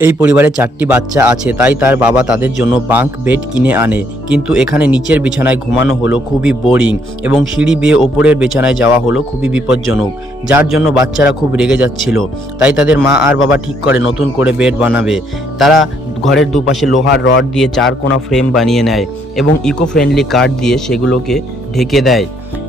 এই পরিবারে 4টি বাচ্চা আছে, তাই তার বাবা তাদের জন্য বাঙ্ক বেড কিনে আনে। কিন্তু এখানে নিচের বিছানায় ঘুমানো হলো খুবই বোরিং এবং সিঁড়ি বেয়ে ওপরের বিছানায় যাওয়া হলো খুবই বিপজ্জনক, যার জন্য বাচ্চারা খুব রেগে যাচ্ছিল। তাই তাদের মা আর বাবা ঠিক করে নতুন করে বেড বানাবে। তারা ঘরের দুপাশে লোহার রড দিয়ে 4 কোণা ফ্রেম বানিয়ে নেয় এবং ইকো ফ্রেন্ডলি কাঠ দিয়ে সেগুলোকে ঢেকে দেয়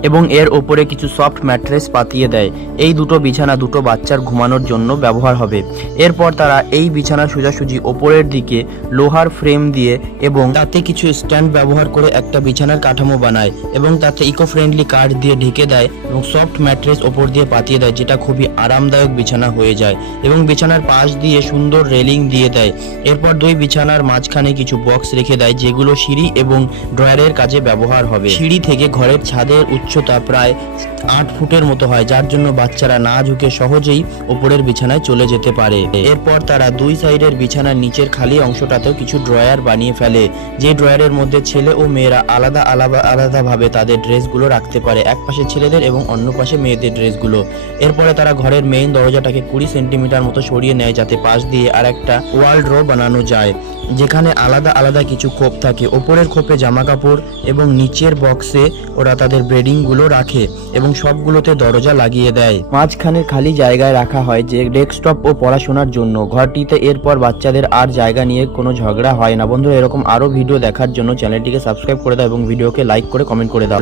এবং এর ওপরে কিছু সফট ম্যাট্রেস পাতিয়ে দেয়। এই দুটো বিছানা দুটো বাচ্চার ঘুমানোর জন্য ব্যবহার হবে। এরপর তারা এই বিছানার সোজাসুজি ওপরের দিকে লোহার ফ্রেম দিয়ে এবং তাতে কিছু স্ট্যান্ড ব্যবহার করে একটা বিছানার কাঠামো বানায় এবং তাতে ইকো ফ্রেন্ডলি কাঠ দিয়ে ঢেকে দেয় এবং সফট ম্যাট্রেস ওপর দিয়ে পাতিয়ে দেয়, যেটা খুবই আরামদায়ক বিছানা হয়ে যায় এবং বিছানার পাশ দিয়ে সুন্দর রেলিং দিয়ে দেয়। এরপর দুই বিছানার মাঝখানে কিছু বক্স রেখে দেয়, যেগুলো সিঁড়ি এবং ড্রয়ারের কাজে ব্যবহার হবে। সিঁড়ি থেকে ঘরের ছাদের উচ্চতা প্রায় 8 ফুটের মতো হয়, যার জন্য বাচ্চারা না ঝুঁকে সহজেই উপরের বিছানায় চলে যেতে পারে। এরপর তারা দুই সাইডের বিছানার নিচের খালি অংশটাতেও কিছু ড্রয়ার বানিয়ে ফেলে, যে ড্রয়ারের মধ্যে ছেলে ও মেয়েরা আলাদাভাবে তাদের ড্রেসগুলো রাখতে পারে, এক পাশে ছেলেদের এবং অন্য পাশে মেয়েদের ড্রেসগুলো। এরপরে তারা ঘরের মেইন দরজাটাকে 20 সেন্টিমিটার মতো সরিয়ে নেয়, যাতে পাশ দিয়ে আর একটা ওয়ালড্রো বানানো যায়, যেখানে আলাদা কিছু খোপ থাকে। ওপরের খোপে জামা কাপড় এবং নিচের বক্সে ওরা তাদের বেডিংগুলো রাখে এবং সবগুলোতে দরজা লাগিয়ে দেয়। মাঝখানের খালি জায়গায় রাখা হয় যে ডেস্কটপ ও পড়াশোনার জন্য ঘরটিতে। এরপর বাচ্চাদের আর জায়গা নিয়ে কোনো ঝগড়া হয় না। বন্ধুরা, এরকম আরো ভিডিও দেখার জন্য চ্যানেলটিকে সাবস্ক্রাইব করে দাও এবং ভিডিওকে লাইক করে কমেন্ট করে দাও।